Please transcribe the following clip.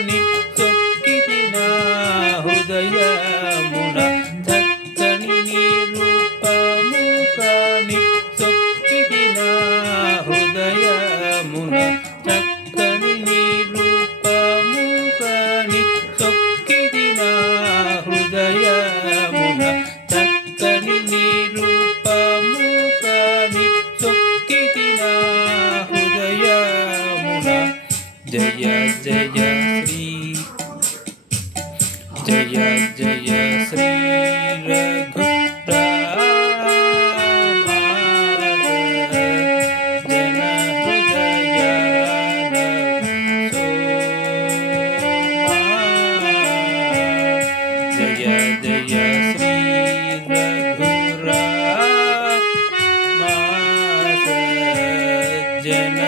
సొక్కితి నా హృదయమున చక్కని నీ రూపము కాని సొక్కితి నా హృదయమున చక్కని నీ రూపము కాని సొక్కితి నా హృదయమున చక్కని నీ రూపము కాని సొక్కితి నా హృదయమున జయ జయ శ్రీ జయ జయ శ్రీ రఘురామ జన హృదయ జయ జయ శ్రీ రఘురామ జన